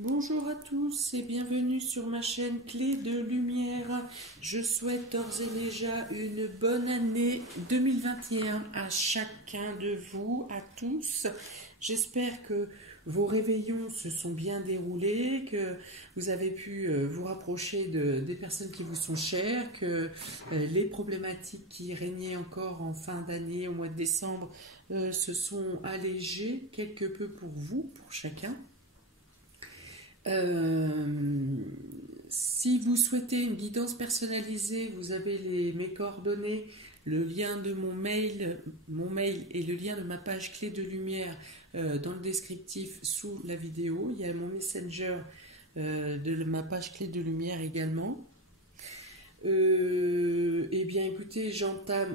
Bonjour à tous et bienvenue sur ma chaîne Clé de Lumière. Je souhaite d'ores et déjà une bonne année 2021 à chacun de vous, à tous. J'espère que vos réveillons se sont bien déroulés, que vous avez pu vous rapprocher des personnes qui vous sont chères, que les problématiques qui régnaient encore en fin d'année, au mois de décembre, se sont allégées quelque peu pour vous, pour chacun. Si vous souhaitez une guidance personnalisée, vous avez mes coordonnées, le lien de mon mail et le lien de ma page Clé de Lumière dans le descriptif sous la vidéo. Il y a mon messenger de ma page Clé de Lumière également. Eh bien écoutez,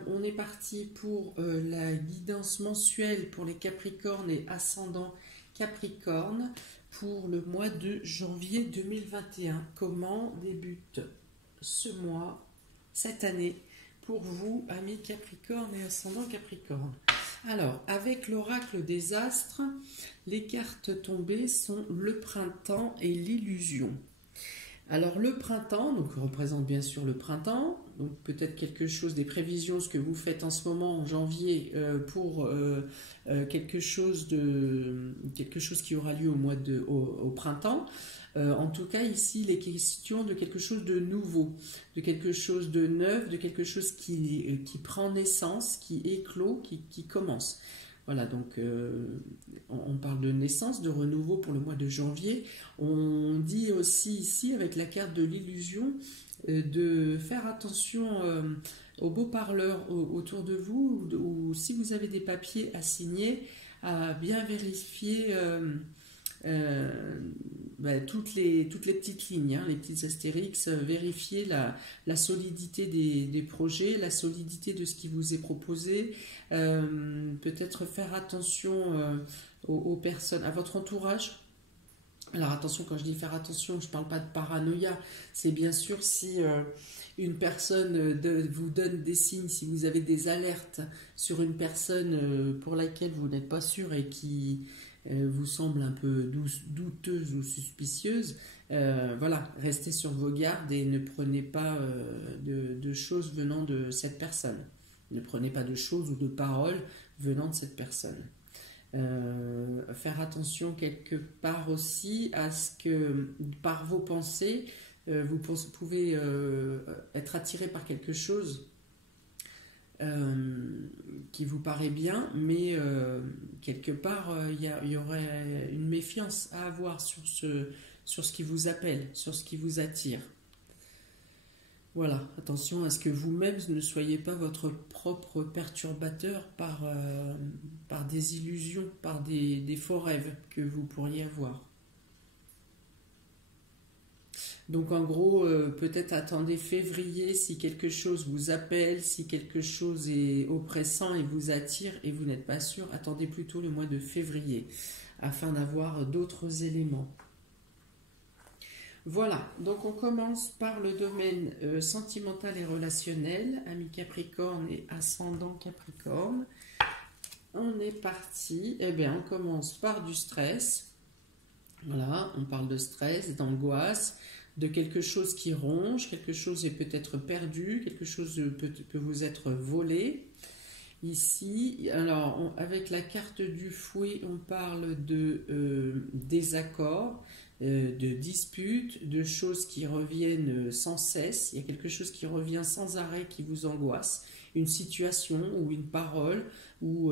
on est parti pour la guidance mensuelle pour les Capricornes et ascendant Capricorne pour le mois de janvier 2021. Comment débute ce mois, cette année, pour vous, amis Capricorne et ascendant Capricorne? Alors, avec l'oracle des astres, les cartes tombées sont le printemps et l'illusion. Alors le printemps, donc représente bien sûr le printemps, donc peut-être quelque chose des prévisions, ce que vous faites en ce moment en janvier pour quelque chose qui aura lieu au printemps. En tout cas ici il est question de quelque chose de nouveau, de quelque chose de neuf, de quelque chose qui prend naissance, qui éclot, qui commence. Voilà, donc on parle de naissance, de renouveau pour le mois de janvier. On dit aussi ici, avec la carte de l'illusion, de faire attention aux beaux parleurs autour de vous, ou si vous avez des papiers à signer, à bien vérifier toutes les petites lignes, les petites astérix, vérifier la solidité des projets, la solidité de ce qui vous est proposé, peut-être faire attention aux personnes, à votre entourage. Alors attention, quand je dis faire attention, je ne parle pas de paranoïa, c'est bien sûr si une personne vous donne des signes, si vous avez des alertes sur une personne pour laquelle vous n'êtes pas sûr et qui vous semble un peu douteuse ou suspicieuse, voilà, restez sur vos gardes et ne prenez pas de choses venant de cette personne. Ne prenez pas de choses ou de paroles venant de cette personne. Faire attention quelque part aussi à ce que par vos pensées, vous pouvez être attiré par quelque chose qui vous paraît bien, mais quelque part il y aurait une méfiance à avoir sur ce qui vous appelle, sur ce qui vous attire. Voilà, attention à ce que vous-même ne soyez pas votre propre perturbateur par des illusions, par des faux rêves que vous pourriez avoir. Donc en gros, peut-être attendez février si quelque chose vous appelle, si quelque chose est oppressant et vous attire et vous n'êtes pas sûr, attendez plutôt le mois de février afin d'avoir d'autres éléments. Voilà, donc on commence par le domaine sentimental et relationnel, amis Capricorne et ascendant Capricorne. On est parti, eh bien on commence par du stress. Voilà, on parle de stress, d'angoisse, de quelque chose qui ronge, quelque chose est peut-être perdu, quelque chose peut vous être volé. Ici, alors avec la carte du fouet, on parle de désaccords, de disputes, de choses qui reviennent sans cesse. Il y a quelque chose qui revient sans arrêt, qui vous angoisse, une situation ou une parole ou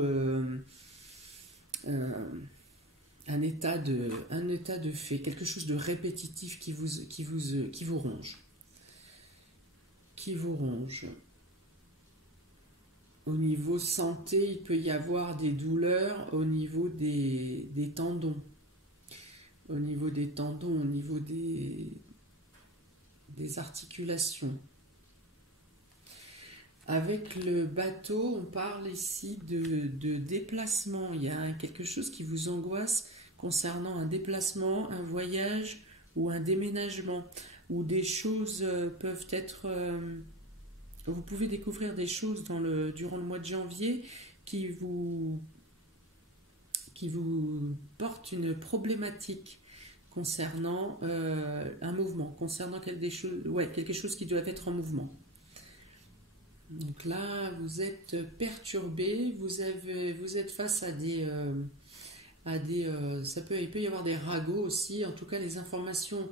un état de fait, quelque chose de répétitif qui vous ronge. Qui vous ronge. Au niveau santé, il peut y avoir des douleurs au niveau des tendons. Au niveau des tendons, au niveau des articulations. Avec le bateau, on parle ici de déplacement. Il y a quelque chose qui vous angoisse concernant un déplacement, un voyage ou un déménagement. Ou des choses peuvent être... vous pouvez découvrir des choses durant le mois de janvier qui vous portent une problématique concernant un mouvement, concernant quelque chose qui doit être en mouvement. Donc là, vous êtes perturbé, vous êtes face à il peut y avoir des ragots aussi. En tout cas, les informations,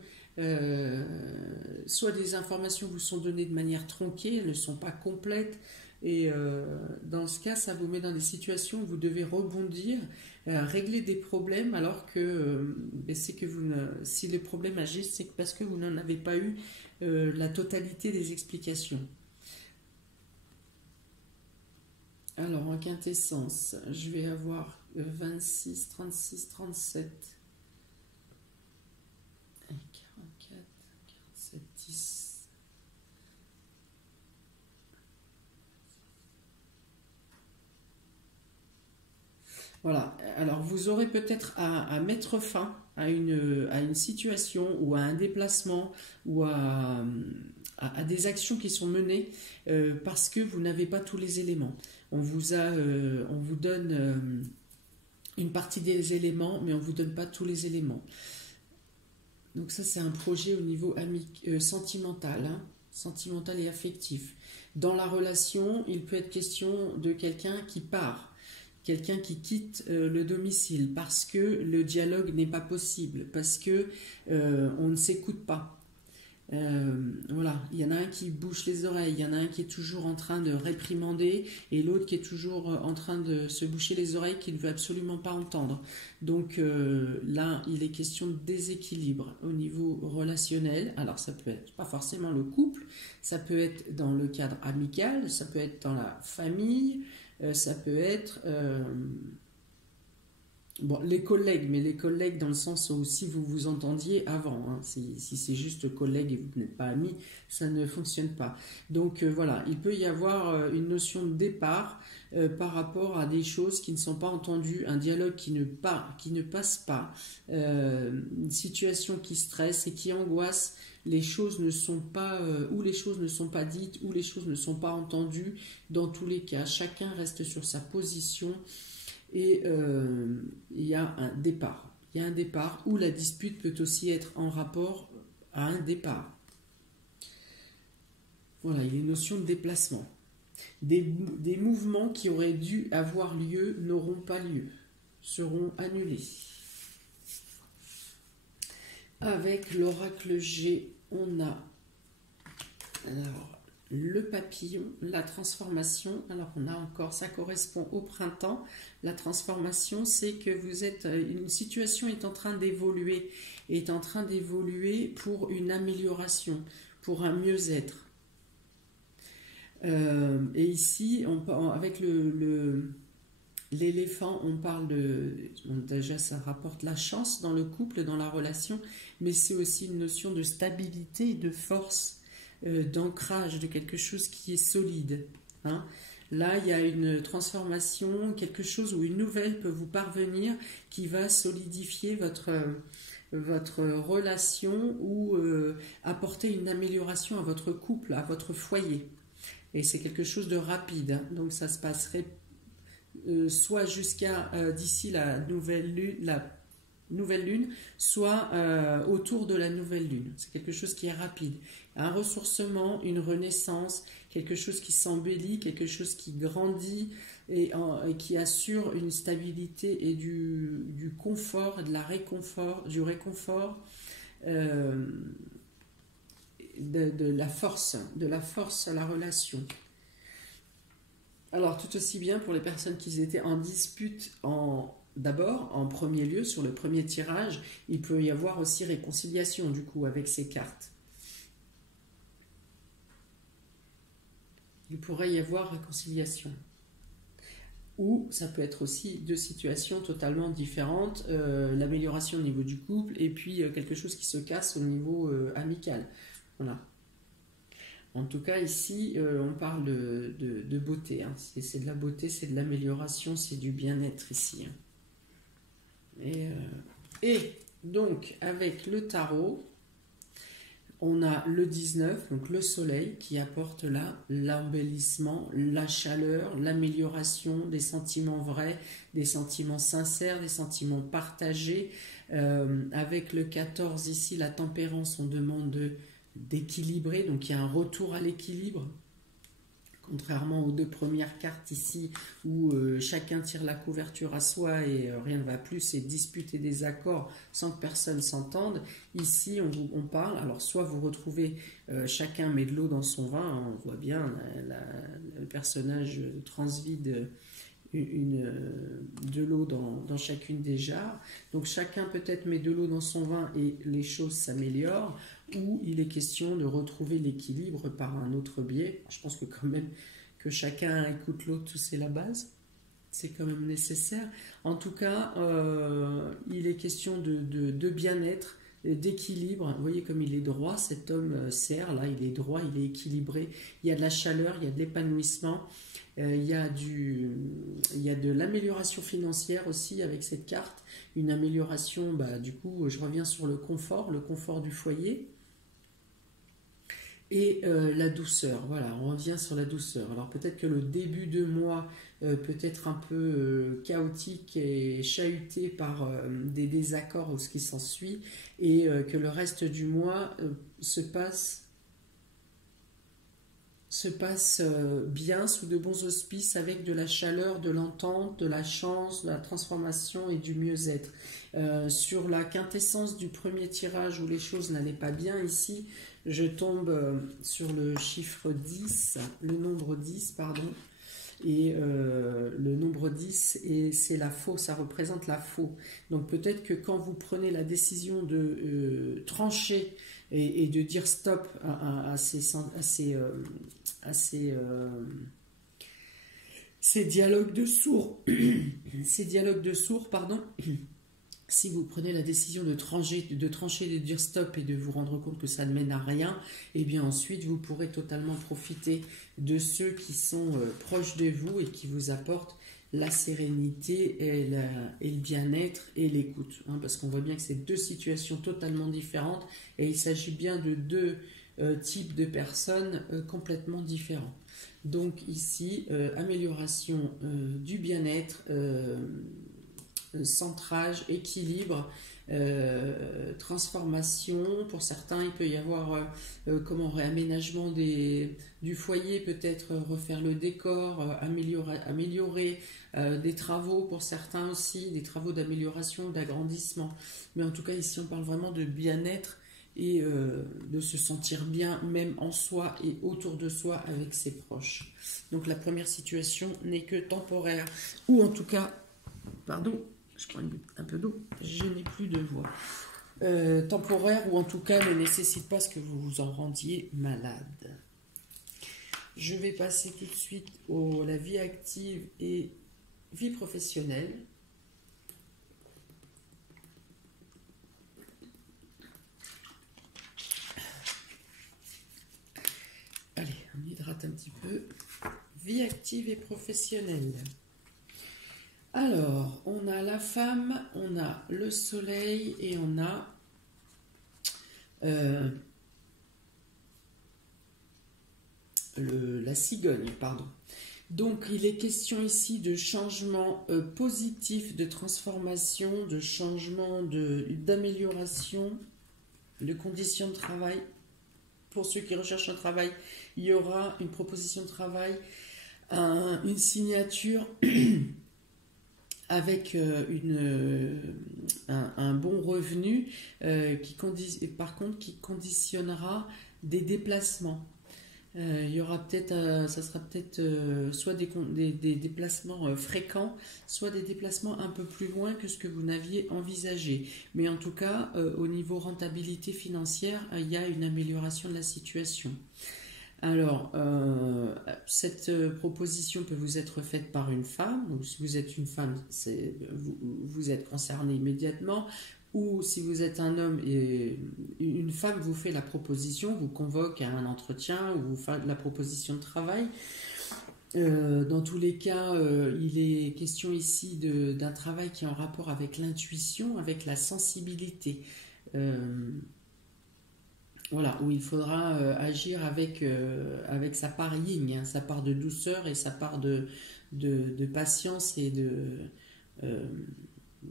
soit des informations vous sont données de manière tronquée, elles ne sont pas complètes. Et dans ce cas, ça vous met dans des situations où vous devez rebondir, régler des problèmes, alors que c'est que si les problèmes agissent, c'est parce que vous n'en avez pas eu la totalité des explications. Alors, en quintessence, je vais avoir 26, 36, 37, 44, 47, 10. Voilà, alors vous aurez peut-être à mettre fin à une situation ou à un déplacement ou à des actions qui sont menées parce que vous n'avez pas tous les éléments. On vous donne une partie des éléments, mais on ne vous donne pas tous les éléments. Donc ça, c'est un projet au niveau sentimental, hein, sentimental et affectif. Dans la relation, il peut être question de quelqu'un qui part. Quelqu'un qui quitte le domicile parce que le dialogue n'est pas possible, parce que on ne s'écoute pas. Voilà, il y en a un qui bouche les oreilles, il y en a un qui est toujours en train de réprimander et l'autre qui est toujours en train de se boucher les oreilles, qui ne veut absolument pas entendre. Donc là, il est question de déséquilibre au niveau relationnel. Alors ça peut être pas forcément le couple, ça peut être dans le cadre amical, ça peut être dans la famille, ça peut être les collègues, mais les collègues dans le sens où si vous vous entendiez avant, hein, si c'est juste collègues et vous n'êtes pas amis, ça ne fonctionne pas. Donc voilà, il peut y avoir une notion de départ par rapport à des choses qui ne sont pas entendues, un dialogue qui ne passe pas, une situation qui stresse et qui angoisse. Les choses ne sont pas, ou les choses ne sont pas dites, ou les choses ne sont pas entendues. Dans tous les cas, chacun reste sur sa position et il y a un départ. Il y a un départ où la dispute peut aussi être en rapport à un départ. Voilà, il y a une notion de déplacement. Des mouvements qui auraient dû avoir lieu n'auront pas lieu, seront annulés. Avec l'oracle G, on a le papillon, la transformation. Alors on a encore, ça correspond au printemps. La transformation, c'est que une situation est en train d'évoluer, pour une amélioration, pour un mieux-être. Et ici, avec l'éléphant, on parle déjà ça rapporte la chance dans le couple, dans la relation, mais c'est aussi une notion de stabilité, de force, d'ancrage, de quelque chose qui est solide. Hein. Là, il y a une transformation, quelque chose où une nouvelle peut vous parvenir qui va solidifier votre relation ou apporter une amélioration à votre couple, à votre foyer. Et c'est quelque chose de rapide, hein. Donc ça se passerait soit jusqu'à d'ici la nouvelle lune, soit autour de la nouvelle lune. C'est quelque chose qui est rapide. Un ressourcement, une renaissance, quelque chose qui s'embellit, quelque chose qui grandit et qui assure une stabilité et du confort, du réconfort, de la force à la relation. Alors, tout aussi bien pour les personnes qui étaient en dispute d'abord, en premier lieu, sur le premier tirage, il peut y avoir aussi réconciliation, du coup, avec ces cartes. Il pourrait y avoir réconciliation. Ou ça peut être aussi deux situations totalement différentes, l'amélioration au niveau du couple et puis quelque chose qui se casse au niveau amical. Voilà. En tout cas, ici, on parle de beauté. Hein. C'est de la beauté, c'est de l'amélioration, c'est du bien-être ici. Hein. Et donc, avec le tarot, on a le 19, donc le soleil, qui apporte là l'embellissement, la chaleur, l'amélioration des sentiments vrais, des sentiments sincères, des sentiments partagés, Avec le 14 ici, la tempérance, on demande d'équilibrer, donc il y a un retour à l'équilibre. Contrairement aux deux premières cartes ici, où chacun tire la couverture à soi et rien ne va plus, c'est disputer des accords sans que personne s'entende. Ici, on parle, alors soit vous retrouvez, chacun met de l'eau dans son vin, hein, on voit bien, le personnage transvide de l'eau dans chacune des jarres. Donc chacun peut-être met de l'eau dans son vin et les choses s'améliorent, ou il est question de retrouver l'équilibre par un autre biais. Je pense que quand même que chacun écoute l'autre, c'est la base. C'est quand même nécessaire. En tout cas, il est question de bien-être, d'équilibre. Vous voyez comme il est droit, cet homme serre, là, il est droit, il est équilibré. Il y a de la chaleur, il y a de l'épanouissement. Il y a de l'amélioration financière aussi avec cette carte, une amélioration, du coup je reviens sur le confort du foyer et la douceur, voilà, on revient sur la douceur. Alors peut-être que le début de mois peut être un peu chaotique et chahuté par des désaccords ou ce qui s'ensuit, et que le reste du mois se passe bien, sous de bons auspices, avec de la chaleur, de l'entente, de la chance, de la transformation et du mieux-être. Sur la quintessence du premier tirage où les choses n'allaient pas bien, ici, je tombe sur le chiffre 10, le nombre 10, pardon, et le nombre 10, et c'est la faux, ça représente la faux. Donc peut-être que quand vous prenez la décision de trancher et de dire stop à ces dialogues de sourds, ces dialogues de sourds, pardon, si vous prenez la décision de trancher, de dire stop et de vous rendre compte que ça ne mène à rien, et bien ensuite vous pourrez totalement profiter de ceux qui sont proches de vous et qui vous apportent la sérénité et le bien-être et l'écoute. Hein, parce qu'on voit bien que c'est deux situations totalement différentes et il s'agit bien de deux types de personnes complètement différents. Donc ici, amélioration du bien-être, centrage, équilibre, transformation. Pour certains, il peut y avoir réaménagement du foyer, peut-être refaire le décor, améliorer des travaux pour certains aussi, des travaux d'amélioration, d'agrandissement. Mais en tout cas, ici, on parle vraiment de bien-être et de se sentir bien, même en soi et autour de soi avec ses proches. Donc la première situation n'est que temporaire, ou en tout cas, pardon, je prends un peu d'eau, je n'ai plus de voix. Temporaire, ou en tout cas ne nécessite pas ce que vous vous en rendiez malade. Je vais passer tout de suite à la vie active et vie professionnelle. Allez, on hydrate un petit peu. Vie active et professionnelle. Alors, on a la femme, on a le soleil et on a la cigogne, pardon. Donc, il est question ici de changement positif, de transformation, de changement, d'amélioration de conditions de travail. Pour ceux qui recherchent un travail, il y aura une proposition de travail, une signature avec un bon revenu par contre qui conditionnera des déplacements. Il y aura peut-être, ça sera peut-être soit des déplacements fréquents, soit des déplacements un peu plus loin que ce que vous n'aviez envisagé. Mais en tout cas, au niveau rentabilité financière, il y a une amélioration de la situation. Alors, cette proposition peut vous être faite par une femme. Donc, si vous êtes une femme, vous êtes concerné immédiatement. Ou si vous êtes un homme et une femme vous fait la proposition, vous convoque à un entretien ou vous fait la proposition de travail. Dans tous les cas, il est question ici d'un travail qui est en rapport avec l'intuition, avec la sensibilité. Voilà, où il faudra agir avec sa part yin, hein, sa part de douceur et sa part de patience et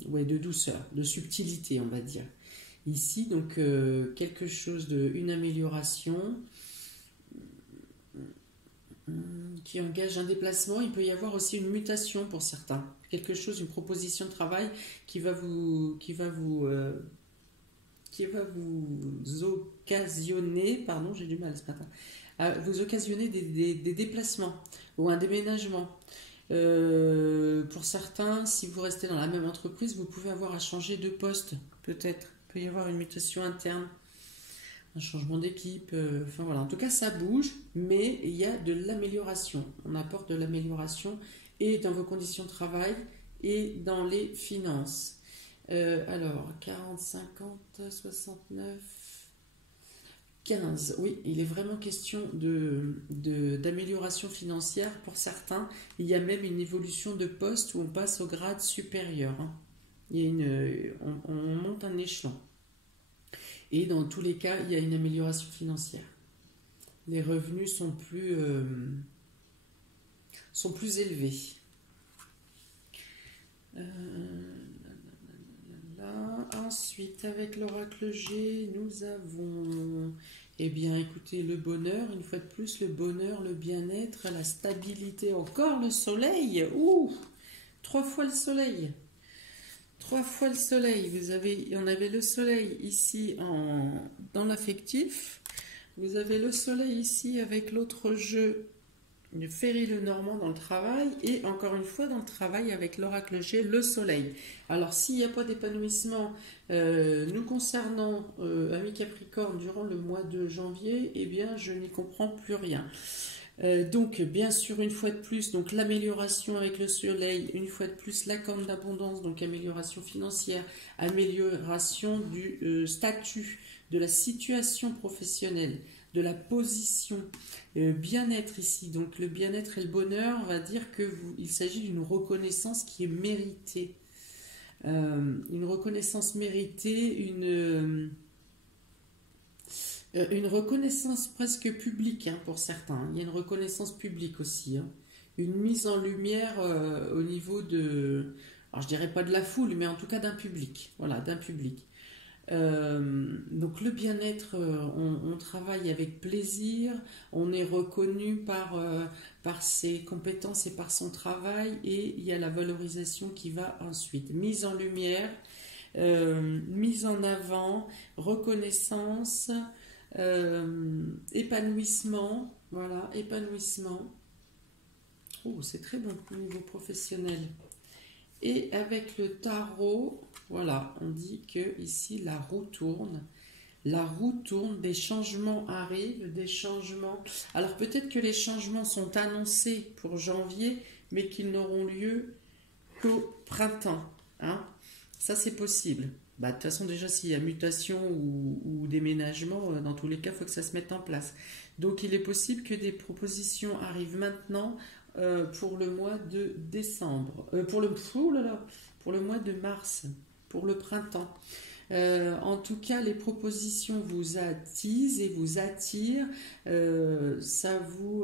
ouais, de douceur, de subtilité, on va dire. Ici, donc, quelque chose une amélioration qui engage un déplacement. Il peut y avoir aussi une mutation pour certains. Quelque chose, une proposition de travail qui va vous occasionner, pardon, j'ai du mal ce matin, à vous occasionner des déplacements ou un déménagement. Pour certains, si vous restez dans la même entreprise, vous pouvez avoir à changer de poste, peut-être. Il peut y avoir une mutation interne, un changement d'équipe. Enfin voilà, en tout cas, ça bouge, mais il y a de l'amélioration. On apporte de l'amélioration et dans vos conditions de travail et dans les finances. Alors, 40, 50, 69, 15. Oui, il est vraiment question d'amélioration financière pour certains. Il y a même une évolution de poste où on passe au grade supérieur, hein. Il y a on monte un échelon. Et dans tous les cas, il y a une amélioration financière. Les revenus sont plus élevés. Ensuite, avec l'oracle G, nous avons, eh bien, écoutez, le bonheur, une fois de plus, le bonheur, le bien-être, la stabilité, encore le soleil. Ouh, 3 fois le soleil. 3 fois le soleil. On avait le soleil ici dans l'affectif. Vous avez le soleil ici avec l'autre jeu de Ferry le Normand dans le travail et encore une fois dans le travail avec l'oracle G, le soleil. Alors s'il n'y a pas d'épanouissement nous concernant, amis Capricorne, durant le mois de janvier, eh bien je n'y comprends plus rien. Donc bien sûr une fois de plus donc l'amélioration avec le soleil, une fois de plus la corne d'abondance, donc amélioration financière, amélioration du statut, de la situation professionnelle, de la position, bien-être ici. Donc le bien-être et le bonheur, on va dire il s'agit d'une reconnaissance qui est méritée. Une reconnaissance méritée, une reconnaissance presque publique, hein, pour certains. Il y a une reconnaissance publique aussi, hein. Une mise en lumière au niveau alors je dirais pas de la foule, mais en tout cas d'un public. Voilà, d'un public. Donc le bien-être, on travaille avec plaisir, on est reconnu par ses compétences et par son travail, et il y a la valorisation qui va ensuite. Mise en lumière, mise en avant, reconnaissance, épanouissement, voilà, épanouissement. Oh, c'est très bon au niveau professionnel. Et avec le tarot, voilà, on dit que ici la roue tourne. La roue tourne, des changements arrivent, des changements. Alors peut-être que les changements sont annoncés pour janvier, mais qu'ils n'auront lieu qu'au printemps, hein. Ça c'est possible. Bah, de toute façon déjà s'il y a mutation ou déménagement, dans tous les cas il faut que ça se mette en place. Donc il est possible que des propositions arrivent maintenant pour le mois de décembre, pour le mois de mars, pour le printemps. En tout cas, les propositions vous attisent et vous attirent. Ça vous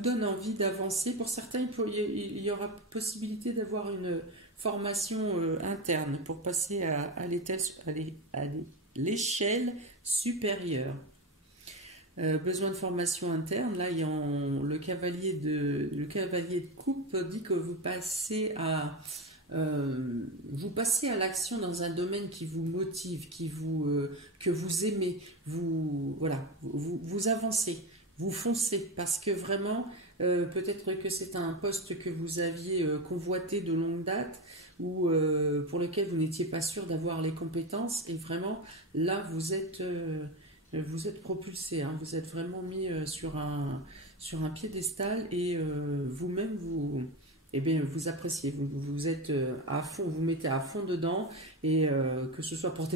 donne envie d'avancer. Pour certains, il y aura possibilité d'avoir une formation interne pour passer à l'échelle supérieure. Besoin de formation interne, là le cavalier de coupe dit que vous passez à l'action dans un domaine qui vous motive, que vous aimez, vous avancez, vous foncez, parce que vraiment peut-être que c'est un poste que vous aviez convoité de longue date ou pour lequel vous n'étiez pas sûr d'avoir les compétences, et vraiment là vous êtes propulsé, hein, vous êtes vraiment mis sur un piédestal, et vous-même vous appréciez, vous êtes à fond, vous mettez à fond dedans, et que ce soit pour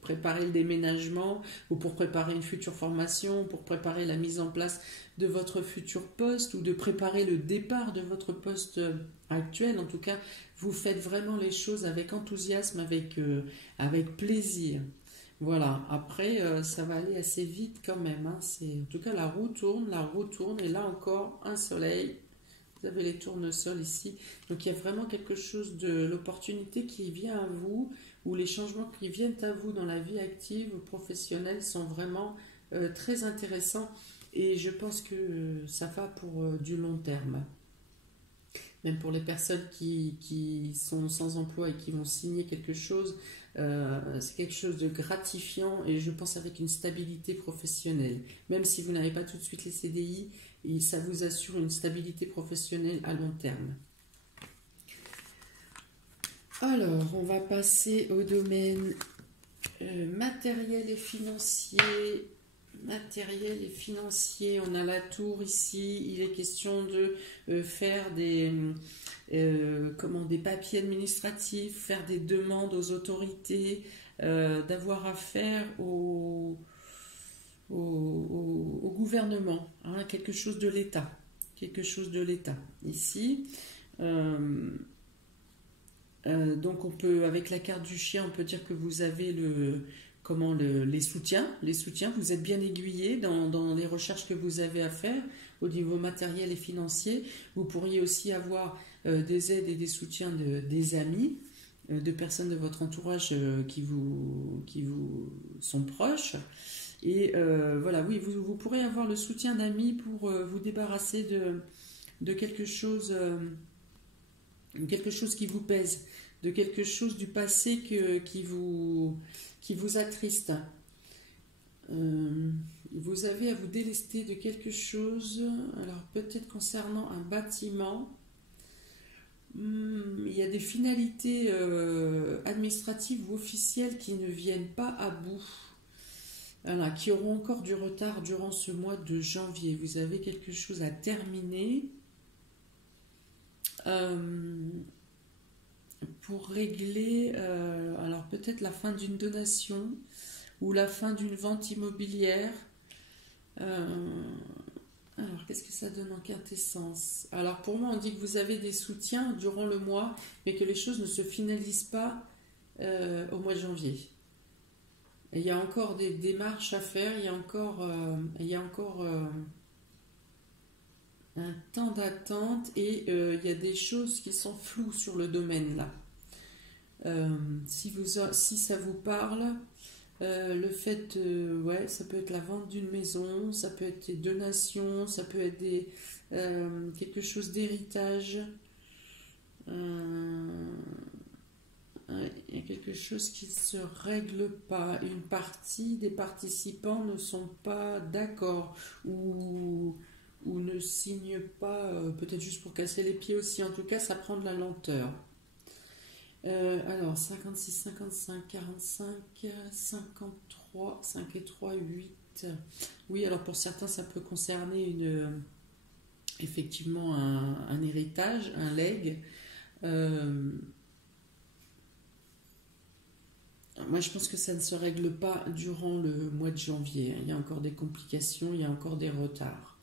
préparer le déménagement ou pour préparer une future formation, pour préparer la mise en place de votre futur poste ou de préparer le départ de votre poste actuel. En tout cas, vous faites vraiment les choses avec enthousiasme, avec plaisir. Voilà, après ça va aller assez vite quand même, hein. En tout cas la roue tourne, et là encore un soleil Vous avez les tournesols ici. Donc il y a vraiment quelque chose de l'opportunité qui vient à vous, ou les changements qui viennent à vous dans la vie active ou professionnelle sont vraiment très intéressants. Et je pense que ça va pour du long terme. Même pour les personnes qui sont sans emploi et qui vont signer quelque chose, c'est quelque chose de gratifiant et je pense avec une stabilité professionnelle. Même si vous n'avez pas tout de suite les CDI, et ça vous assure une stabilité professionnelle à long terme. Alors, on va passer au domaine matériel et financier. Matériel et financier, on a la tour ici, il est question de faire des papiers administratifs, faire des demandes aux autorités, d'avoir affaire au gouvernement, hein, quelque chose de l'État, ici. Donc on peut, avec la carte du chien, on peut dire que vous avez les soutiens, vous êtes bien aiguillé dans les recherches que vous avez à faire au niveau matériel et financier. Vous pourriez aussi avoir des aides et des soutiens des amis, de personnes de votre entourage qui vous sont proches. Et voilà, oui, vous pourrez avoir le soutien d'amis pour vous débarrasser de quelque chose qui vous pèse, de quelque chose du passé qui vous attriste. Vous avez à vous délester de quelque chose, alors peut-être concernant un bâtiment. Il y a des finalités administratives ou officielles qui ne viennent pas à bout. Voilà, qui auront encore du retard durant ce mois de janvier. Vous avez quelque chose à terminer. Pour régler alors peut-être la fin d'une donation ou la fin d'une vente immobilière. Alors qu'est-ce que ça donne en quintessence? Alors pour moi on dit que vous avez des soutiens durant le mois mais que les choses ne se finalisent pas au mois de janvier. Et il y a encore des démarches à faire, il y a encore un temps d'attente et il y a des choses qui sont floues sur le domaine là. Si ça vous parle, le fait, ça peut être la vente d'une maison, ça peut être des donations, ça peut être quelque chose d'héritage. Il y a quelque chose qui ne se règle pas. Une partie des participants ne sont pas d'accord ou ne signent pas, peut-être juste pour casser les pieds aussi. En tout cas, ça prend de la lenteur. Alors, 56, 55, 45, 53, 5 et 3, 8. Oui, alors pour certains, ça peut concerner effectivement un héritage, un legs. Moi, je pense que ça ne se règle pas durant le mois de janvier. Il y a encore des complications, il y a encore des retards.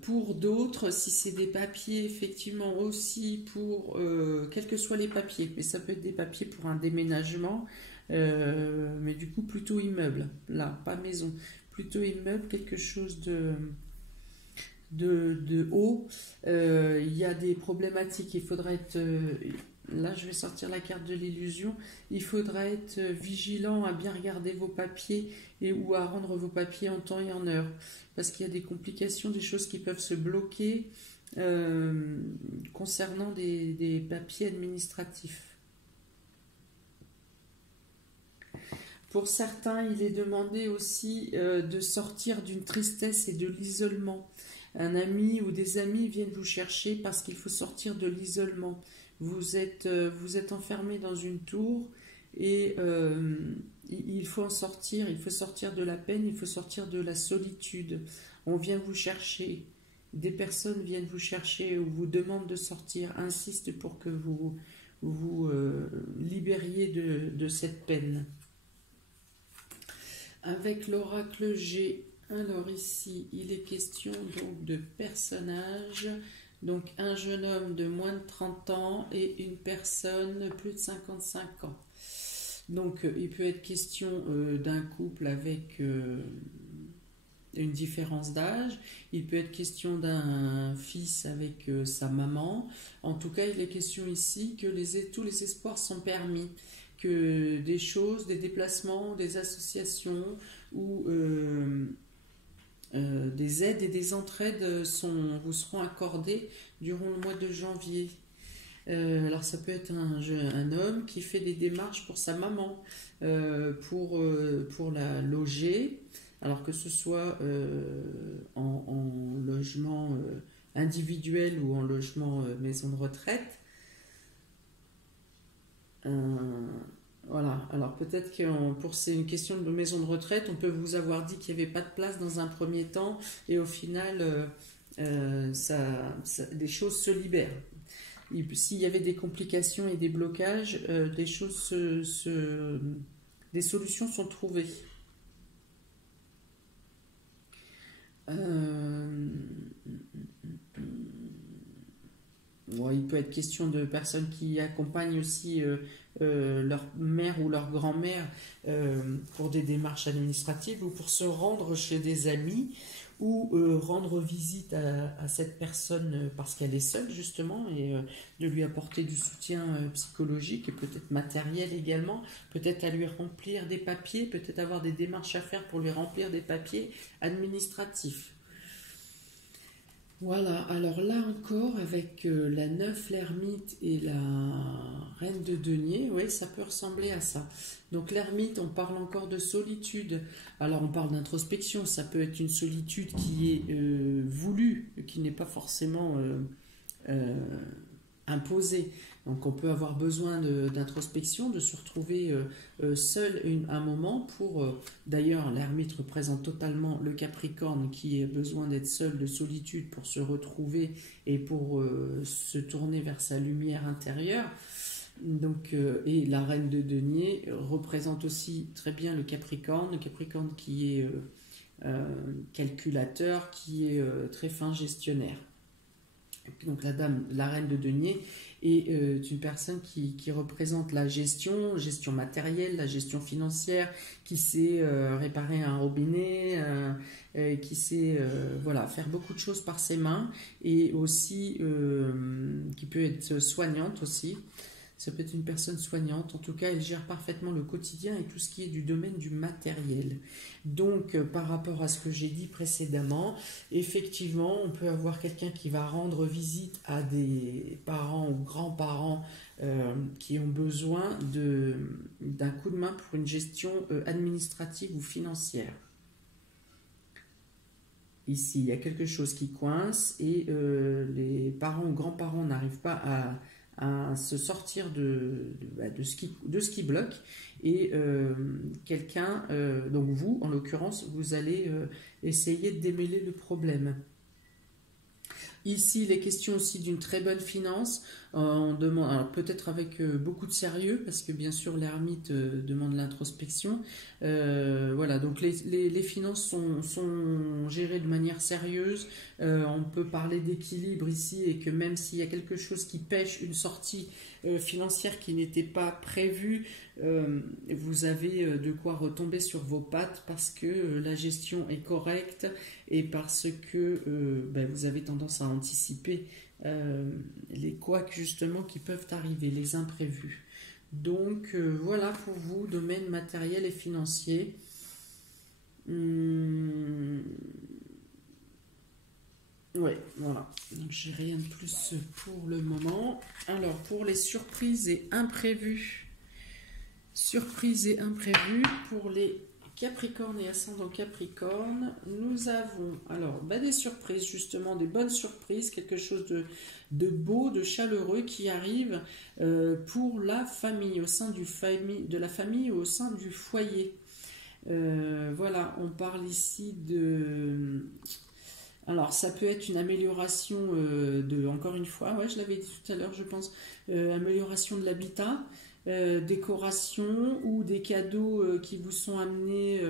Pour d'autres, si c'est des papiers, effectivement aussi pour, quels que soient les papiers, mais ça peut être des papiers pour un déménagement, mais du coup plutôt immeuble, là, pas maison, plutôt immeuble, quelque chose de haut. Il y a des problématiques, il faudra être... Là, je vais sortir la carte de l'illusion. Il faudra être vigilant à bien regarder vos papiers ou à rendre vos papiers en temps et en heure. Parce qu'il y a des complications, des choses qui peuvent se bloquer concernant des papiers administratifs. Pour certains, il est demandé aussi de sortir d'une tristesse et de l'isolement. Un ami ou des amis viennent vous chercher parce qu'il faut sortir de l'isolement. Vous êtes enfermé dans une tour et il faut en sortir, il faut sortir de la peine, il faut sortir de la solitude. On vient vous chercher, des personnes viennent vous chercher ou vous demandent de sortir, insistent pour que vous libériez de cette peine. Avec l'oracle G, alors ici, il est question donc de personnages. Donc un jeune homme de moins de 30 ans et une personne plus de 55 ans. Donc il peut être question d'un couple avec une différence d'âge. Il peut être question d'un fils avec sa maman. En tout cas, il est question ici que tous les espoirs sont permis, que des choses, des déplacements, des associations ou des aides et des entraides vous seront accordées durant le mois de janvier. Alors ça peut être un homme qui fait des démarches pour sa maman, pour la loger, alors que ce soit en logement individuel ou en logement maison de retraite. Voilà, alors peut-être que c'est une question de maison de retraite, on peut vous avoir dit qu'il n'y avait pas de place dans un premier temps et au final, des choses se libèrent. S'il y avait des complications et des blocages, des solutions sont trouvées. Bon, il peut être question de personnes qui accompagnent aussi leur mère ou leur grand-mère pour des démarches administratives ou pour se rendre chez des amis ou rendre visite à cette personne parce qu'elle est seule justement et de lui apporter du soutien psychologique et peut-être matériel également, peut-être à lui remplir des papiers, peut-être avoir des démarches à faire pour lui remplir des papiers administratifs. Voilà, alors là encore, avec la neuf, l'ermite et la reine de denier, oui, ça peut ressembler à ça. Donc l'ermite, on parle encore de solitude. Alors on parle d'introspection, ça peut être une solitude qui est voulue, qui n'est pas forcément imposée. Donc on peut avoir besoin d'introspection, de se retrouver seul un moment pour... D'ailleurs, l'ermite représente totalement le Capricorne qui a besoin d'être seul, de solitude pour se retrouver et pour se tourner vers sa lumière intérieure. Donc, et la reine de denier représente aussi très bien le Capricorne qui est calculateur, qui est très fin gestionnaire. Donc la reine de denier est une personne qui représente la gestion matérielle, la gestion financière, qui sait réparer un robinet, qui sait faire beaucoup de choses par ses mains et aussi qui peut être soignante aussi. Ça peut être une personne soignante. En tout cas, elle gère parfaitement le quotidien et tout ce qui est du domaine du matériel. Donc, par rapport à ce que j'ai dit précédemment, effectivement, on peut avoir quelqu'un qui va rendre visite à des parents ou grands-parents qui ont besoin d'un coup de main pour une gestion administrative ou financière. Ici, il y a quelque chose qui coince et les parents ou grands-parents n'arrivent pas à se sortir de ce qui bloque et quelqu'un, donc vous en l'occurrence, vous allez essayer de démêler le problème. Ici, il est question aussi d'une très bonne finance, on demande peut-être avec beaucoup de sérieux, parce que bien sûr l'ermite demande l'introspection. Voilà, donc les finances sont gérées de manière sérieuse. On peut parler d'équilibre ici, et que même s'il y a quelque chose qui pêche, une sortie financière qui n'était pas prévue, vous avez de quoi retomber sur vos pattes parce que la gestion est correcte et parce que vous avez tendance à anticiper les couacs justement qui peuvent arriver, les imprévus. Donc voilà pour vous, domaine matériel et financier. Ouais, voilà. Donc j'ai rien de plus pour le moment. Alors pour les surprises et imprévus. Surprises et imprévus pour les Capricorne et ascendant Capricorne, nous avons alors des surprises, justement des bonnes surprises, quelque chose de beau, de chaleureux qui arrive pour la famille, au sein de la famille ou au sein du foyer. Voilà, on parle ici de... Alors ça peut être une amélioration encore une fois, ouais, je l'avais dit tout à l'heure je pense, amélioration de l'habitat, décoration ou des cadeaux qui vous sont amenés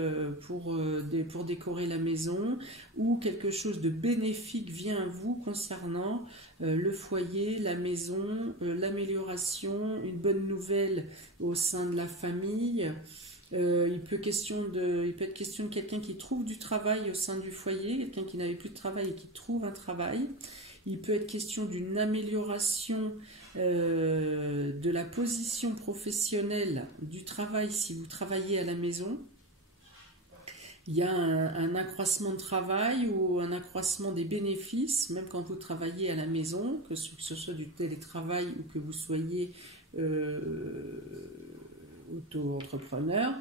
pour décorer la maison, ou quelque chose de bénéfique vient à vous concernant le foyer, la maison, l'amélioration, une bonne nouvelle au sein de la famille. Il peut être question de quelqu'un qui trouve du travail au sein du foyer, quelqu'un qui n'avait plus de travail et qui trouve un travail. Il peut être question d'une amélioration de la position professionnelle du travail si vous travaillez à la maison. Il y a un accroissement de travail ou un accroissement des bénéfices, même quand vous travaillez à la maison, que ce soit du télétravail ou que vous soyez auto-entrepreneur.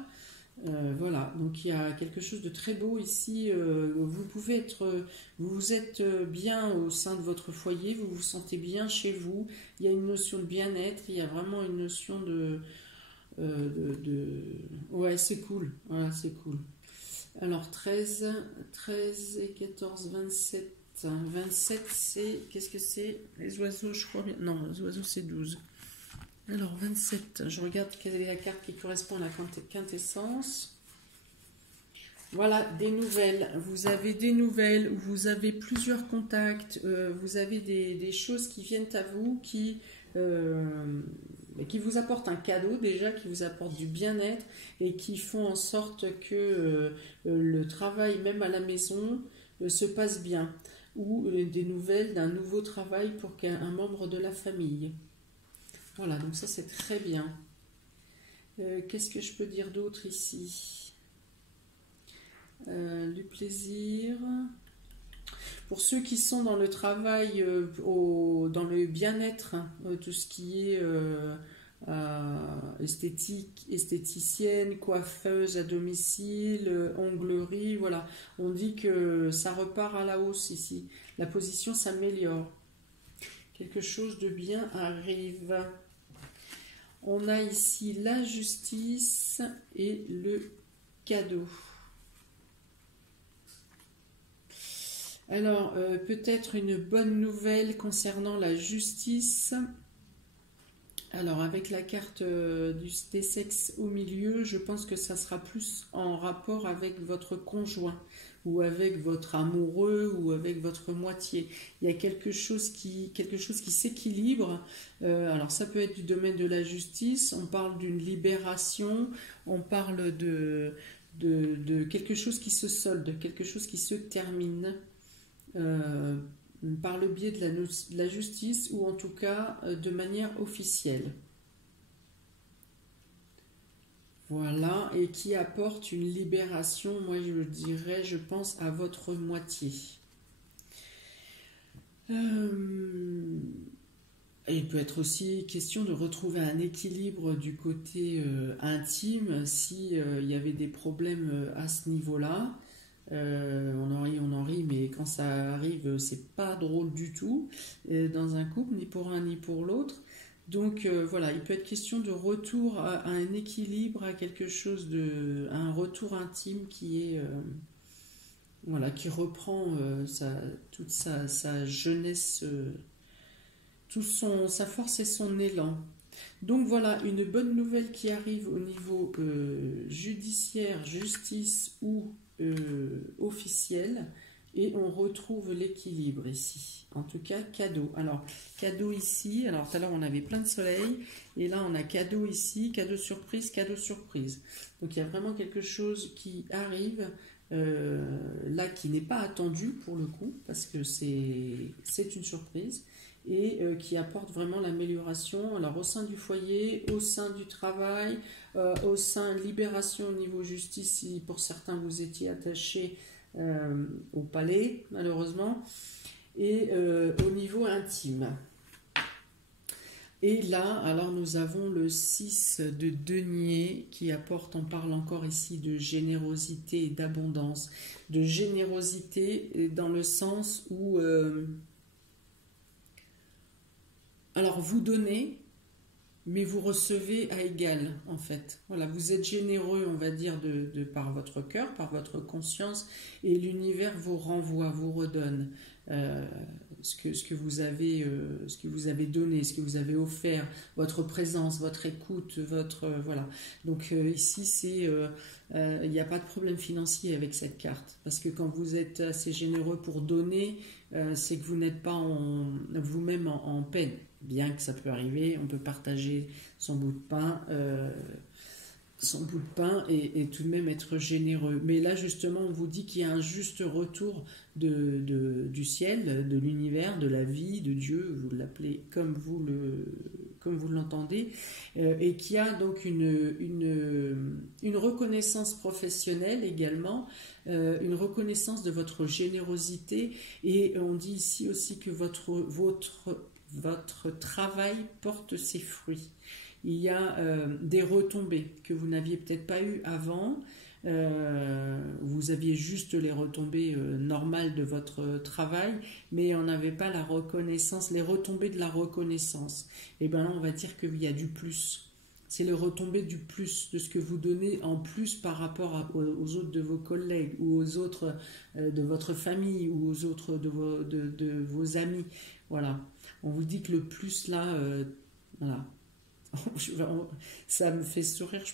Voilà, donc il y a quelque chose de très beau ici. Vous êtes bien au sein de votre foyer, vous vous sentez bien chez vous. Il y a une notion de bien-être, il y a vraiment une notion ouais, c'est cool. Voilà, c'est cool. Alors 13 et 14, 27. 27, c'est... Qu'est-ce que c'est? Les oiseaux, je crois bien. Non, les oiseaux, c'est 12. Alors 27, je regarde quelle est la carte qui correspond à la quintessence. Voilà, des nouvelles. Vous avez des nouvelles, vous avez plusieurs contacts, vous avez des choses qui viennent à vous, qui vous apportent un cadeau déjà, qui vous apportent du bien-être et qui font en sorte que le travail, même à la maison, se passe bien. Ou des nouvelles d'un nouveau travail pour un membre de la famille. Voilà, donc ça c'est très bien. Qu'est-ce que je peux dire d'autre ici? Du plaisir. Pour ceux qui sont dans le travail, dans le bien-être, tout ce qui est esthéticienne, coiffeuse à domicile, onglerie, voilà. On dit que ça repart à la hausse ici. La position s'améliore. Quelque chose de bien arrive. On a ici la justice et le cadeau. Alors, peut-être une bonne nouvelle concernant la justice. Alors, avec la carte des sexes au milieu, je pense que ça sera plus en rapport avec votre conjoint ou avec votre amoureux ou avec votre moitié. Il y a quelque chose qui s'équilibre. Alors, ça peut être du domaine de la justice. On parle d'une libération. On parle de quelque chose qui se solde, quelque chose qui se termine. Par le biais de la justice ou en tout cas de manière officielle. Voilà, et qui apporte une libération, moi je dirais, je pense à votre moitié. Il peut être aussi question de retrouver un équilibre du côté intime si il y avait des problèmes à ce niveau-là. On en rit, mais quand ça arrive, c'est pas drôle du tout dans un couple, ni pour un ni pour l'autre. Donc voilà, il peut être question de retour à un équilibre, à quelque chose à un retour intime qui est voilà, qui reprend toute sa jeunesse, sa force et son élan. Donc voilà, une bonne nouvelle qui arrive au niveau judiciaire, justice ou officiel, et on retrouve l'équilibre ici. En tout cas, cadeau. Alors, cadeau ici, alors tout à l'heure on avait plein de soleil, et là on a cadeau ici, cadeau surprise, cadeau surprise. Donc il y a vraiment quelque chose qui arrive là qui n'est pas attendu pour le coup, parce que c'est une surprise, et qui apporte vraiment l'amélioration, alors au sein du foyer, au sein du travail, au sein libération au niveau justice, si pour certains vous étiez attachés au palais, malheureusement, et au niveau intime. Et là, alors nous avons le 6 de denier qui apporte, on parle encore ici de générosité et d'abondance. De générosité dans le sens où... alors vous donnez, mais vous recevez à égal, en fait. Voilà, vous êtes généreux, on va dire, par votre cœur, par votre conscience, et l'univers vous renvoie, vous redonne ce que vous avez donné, ce que vous avez offert, votre présence, votre écoute, voilà. Donc ici, il n'y a pas de problème financier avec cette carte, parce que quand vous êtes assez généreux pour donner, c'est que vous n'êtes pas vous-même en peine. Bien que ça peut arriver, on peut partager son bout de pain son bout de pain et tout de même être généreux. Mais là, justement, on vous dit qu'il y a un juste retour du ciel, de l'univers, de la vie, de Dieu, vous l'appelez comme vous l'entendez, et qu'il y a donc une reconnaissance professionnelle également, une reconnaissance de votre générosité, et on dit ici aussi que votre travail porte ses fruits. Il y a des retombées que vous n'aviez peut-être pas eues avant. Vous aviez juste les retombées normales de votre travail, mais on n'avait pas la reconnaissance, les retombées de la reconnaissance. Et bien là, on va dire qu'il y a du plus. C'est les retombées du plus, de ce que vous donnez en plus par rapport aux autres de vos collègues, ou aux autres de votre famille, ou aux autres de vos amis. Voilà. On vous dit que le plus là, voilà. Ça me fait sourire,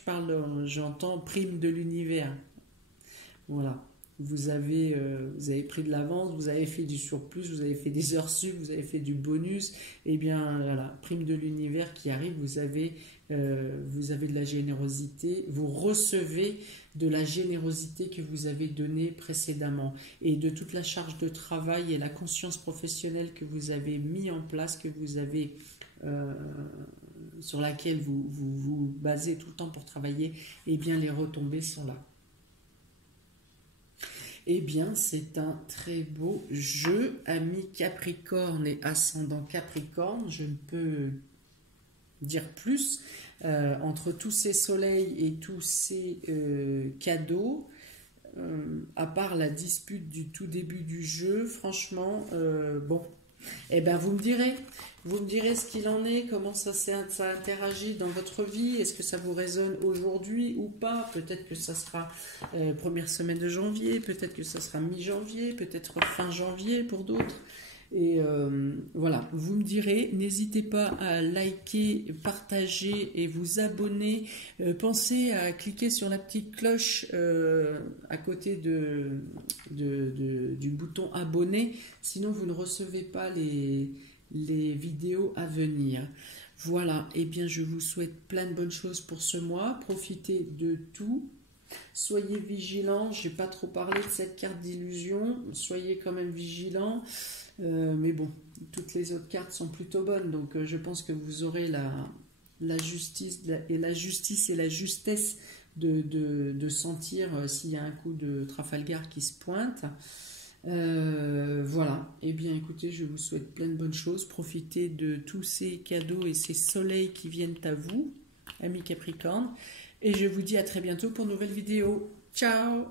j'entends prime de l'univers. Voilà. Vous avez pris de l'avance, vous avez fait du surplus, vous avez fait des heures sup, vous avez fait du bonus. Eh bien, voilà, prime de l'univers qui arrive, vous avez de la générosité, vous recevez de la générosité que vous avez donnée précédemment, et de toute la charge de travail et la conscience professionnelle que vous avez mis en place, que vous avez sur laquelle vous basez tout le temps pour travailler, eh bien les retombées sont là. Eh bien, c'est un très beau jeu, amis Capricorne et ascendant Capricorne. Je ne peux dire plus. Entre tous ces soleils et tous ces cadeaux, à part la dispute du tout début du jeu, franchement, bon, eh bien vous me direz ce qu'il en est, comment ça interagit dans votre vie, est-ce que ça vous résonne aujourd'hui ou pas, peut-être que ça sera première semaine de janvier, peut-être que ça sera mi-janvier, peut-être fin janvier pour d'autres. Et voilà, vous me direz, n'hésitez pas à liker, partager et vous abonner. Pensez à cliquer sur la petite cloche à côté du bouton abonner, sinon vous ne recevez pas les vidéos à venir. Voilà, et bien je vous souhaite plein de bonnes choses pour ce mois. Profitez de tout. Soyez vigilants, je n'ai pas trop parlé de cette carte d'illusion, soyez quand même vigilants. Mais bon, toutes les autres cartes sont plutôt bonnes, donc je pense que vous aurez la justice et la justesse de sentir s'il y a un coup de Trafalgar qui se pointe. Voilà, et bien écoutez, je vous souhaite plein de bonnes choses, profitez de tous ces cadeaux et ces soleils qui viennent à vous, amis Capricorne, et je vous dis à très bientôt pour une nouvelle vidéo. Ciao!